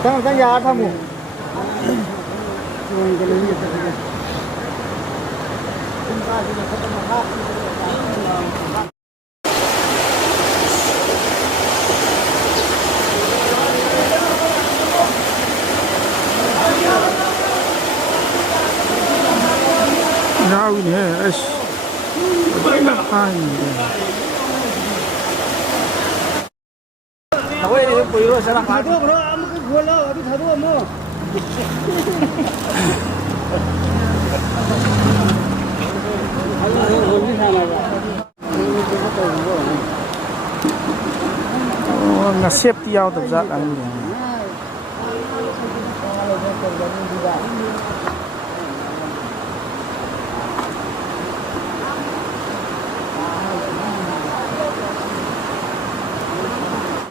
Tang ya thamu. Now yes. Away ni puyo sa lang. Thadu bro, am ko bola, abi thadu mo. Nga xếp tiêu tập giác anh